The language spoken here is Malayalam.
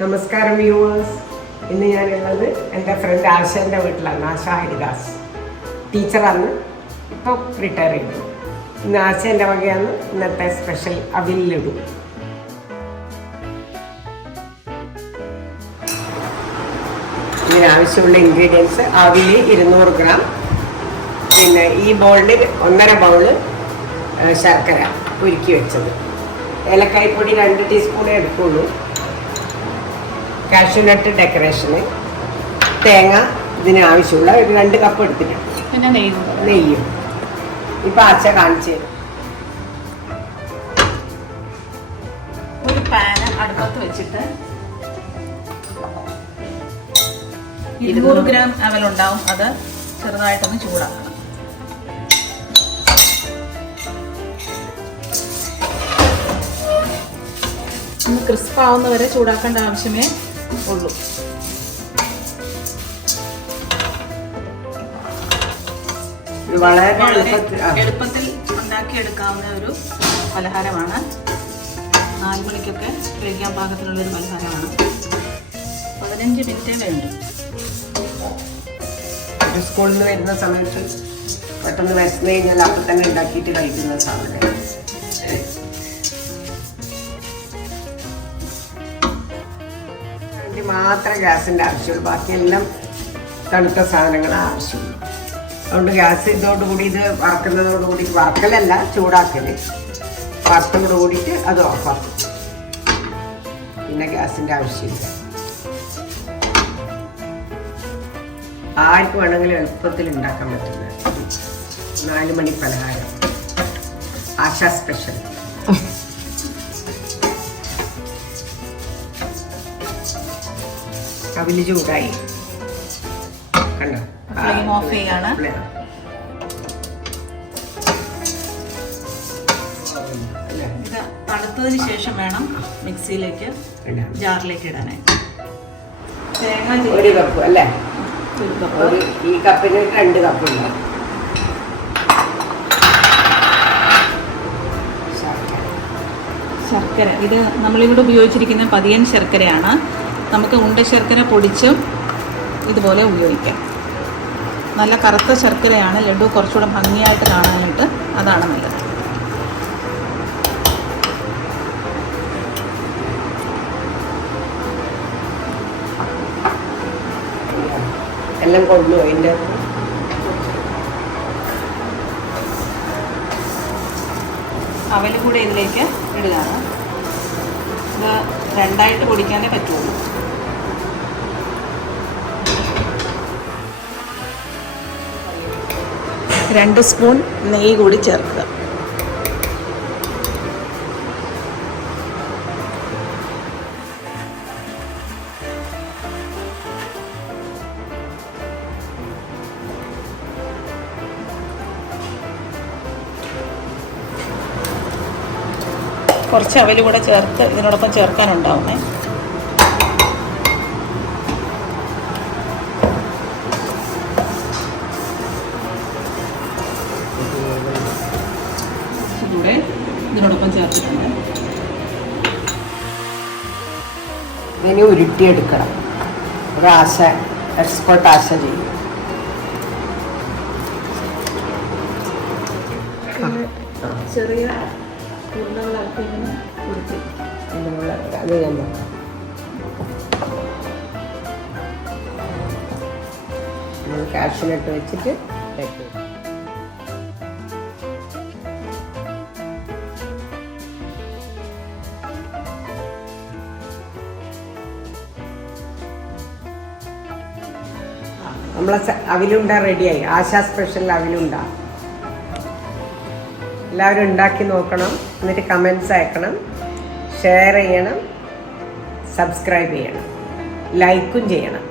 നമസ്കാരം വ്യൂവേഴ്സ്. ഇന്ന് ഞാനുള്ളത് എൻ്റെ ഫ്രണ്ട് ആശാൻ്റെ വീട്ടിലാണ്. ആശ ഹരിദാസ് ടീച്ചറാണ്, ഇപ്പോൾ റിട്ടയർ ചെയ്തു. ഇന്ന് ആശാൻ്റെ വകയാണ് ഇന്നത്തെ സ്പെഷ്യൽ അവിലു. ഇതിനാവശ്യമുള്ള ഇൻഗ്രീഡിയൻസ്: അവില് 200 ഗ്രാം, പിന്നെ ഈ ബൗളിൽ 1.5 ബൗള് ശർക്കര ഉരുക്കി വെച്ചത്, ഏലക്കായ്പ്പൊടി 2 ടീസ്പൂണേ എടുക്കുള്ളൂ, കാഷ്യൂനട്ട് ഡെക്കറേഷന്, തേങ്ങ ഇതിന് ആവശ്യമുള്ള ഒരു 2 കപ്പ് എടുത്തിട്ടുണ്ട്, പിന്നെ നെയ്യും. ഇപ്പം ആച്ച കാണിച്ചു തരും. ഒരു പാന് അടുപ്പത്ത് വെച്ചിട്ട് 200 ഗ്രാം അവലുണ്ടാവും, അത് ചെറുതായിട്ടൊന്ന് ചൂടാക്കണം. ഒന്ന് ക്രിസ്പ് ആവുന്ന വരെ ചൂടാക്കേണ്ട ആവശ്യമേ ഉള്ളൂ. വളരെ എളുപ്പത്തിൽ ഉണ്ടാക്കിയെടുക്കാവുന്ന ഒരു പലഹാരമാണ്. 4 മണിക്കൊക്കെ കഴിക്കാൻ പാകത്തിനുള്ളൊരു പലഹാരമാണ്. 15 മിനിറ്റേ വേണ്ടു. സ്കൂളിൽ നിന്ന് വരുന്ന സമയത്ത് പെട്ടെന്ന് വിശന്ന് കഴിഞ്ഞാൽ അപ്പം തന്നെ ഉണ്ടാക്കിയിട്ട് കഴിക്കുന്ന സാധനം. മാത്രമേ ഗ്യാസിൻ്റെ ആവശ്യമുള്ളൂ, ബാക്കിയെല്ലാം തണുത്ത സാധനങ്ങളാണ് ആവശ്യമുള്ളൂ. അതുകൊണ്ട് ഗ്യാസ് ഇതോടുകൂടി, ഇത് വറക്കുന്നതോടുകൂടി, വറക്കലല്ല ചൂടാക്കൽ, വറുത്തോട് കൂടിയിട്ട് അത് ഓഫാക്കും. പിന്നെ ഗ്യാസിൻ്റെ ആവശ്യമില്ല. ആർക്ക് വേണമെങ്കിലും എളുപ്പത്തിൽ ഉണ്ടാക്കാൻ പറ്റുന്ന 4 മണി പലഹാരം, ആശ സ്പെഷ്യൽ. അവില് ചൂടായി, കണ്ടോ? ഫ്ലെയിം ഓഫ് ചെയ്യാണ്. ഇത് തണുത്തതിന് ശേഷം വേണം മിക്സിയിലേക്ക്, ജാറിലേക്ക് ഇടാനായി. തേങ്ങ 1 കപ്പ് അല്ലേ? 1 കപ്പ്. ഈ കപ്പിന് 2 കപ്പ് ഉണ്ട്. ശർക്കര, ഇത് നമ്മളിവിടെ ഉപയോഗിച്ചിരിക്കുന്ന പതിയൻ ശർക്കരയാണ്. നമുക്ക് ഉണ്ട ശർക്കര പൊടിച്ചും ഇതുപോലെ ഉപയോഗിക്കാം. നല്ല കറുത്ത ശർക്കരയാണ്, ലഡു കുറച്ചുകൂടെ ഭംഗിയായിട്ട് കാണാനായിട്ട് അതാണ് നല്ലത്. എല്ലാം കൊണ്ടു അതിൻ്റെ അവല് കൂടെ ഇതിലേക്ക് ഇടുകയാണ്. ഇത് 2ആയിട്ട് പൊടിക്കാനേ പറ്റുള്ളൂ. രണ്ട് സ്പൂൺ നെയ്യ് കൂടി ചേർക്കുക. കുറച്ച് അവല് കൂടെ ചേർത്ത് ഇതിനോടൊപ്പം ചേർക്കാനുണ്ടാവുന്നേ. കൂടെ ഇതിനോടൊപ്പം ചേർത്തിട്ടുണ്ട്. ഇതിനെ ഉരുട്ടിയെടുക്കണം. ഒരു ആശ, എക്സ്പെർട്ട് ആശ ചെയ്യും. ചെറിയ ഉരുളകളാക്കി ഇങ്ങനെ ഉരുട്ടി അത് ഞാൻ നോക്കാം. കാഷ്യൂനട്ട് വെച്ചിട്ട് നമ്മളെ അവിലുണ്ട റെഡിയായി. ആശ സ്പെഷ്യൽ അവിലുണ്ട. എല്ലാവരും ഉണ്ടാക്കി നോക്കണം. എന്നിട്ട് കമൻസ് അയക്കണം, ഷെയർ ചെയ്യണം, സബ്സ്ക്രൈബ് ചെയ്യണം, ലൈക്കും ചെയ്യണം.